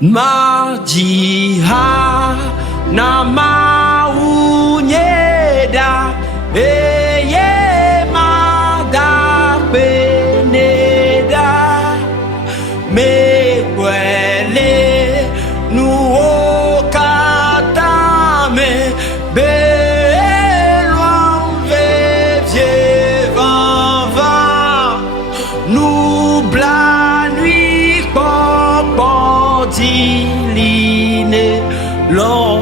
Majiha na maunyeda eye magapeneda mekwele nuokatame beloin vevie vanva nous bla nuit diline l'on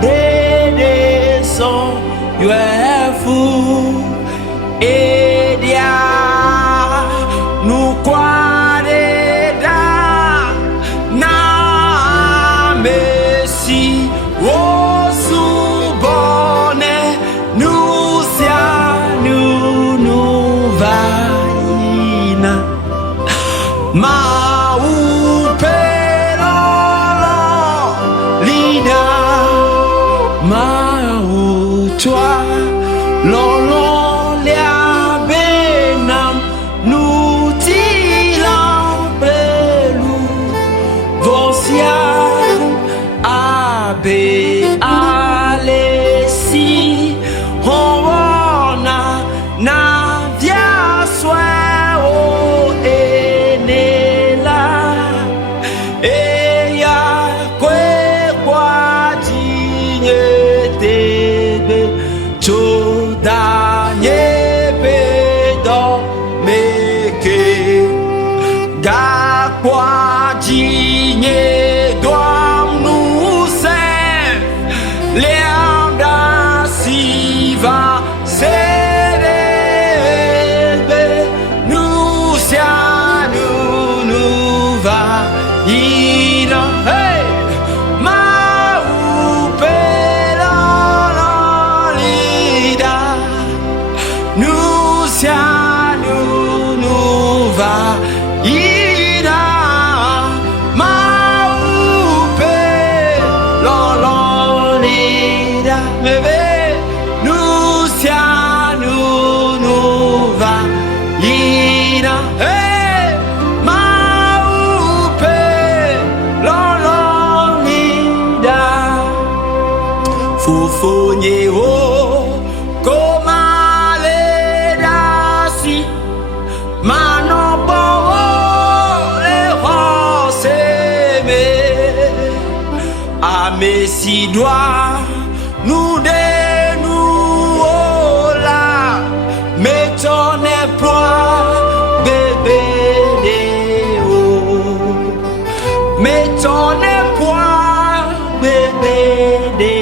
des sons you are fou et dia nous quadeda na messi o subone nous sia nous vaina ma toi l'on lia benam nous tilan prelu vosia abe alesi ona na via swe o enela e ya kwe kwa dignete Chodanye pedo meke Gakwa jinye doam nous sef Leanda siva serebe Nous sianu nous va ina hey nous va ira maupe lololida bébé nous va ira hey maupe lololida fufonye o Mano bowo le roseme Amesi doit nous de nous la M'étonne point bébé de oh M'étonne point bébé de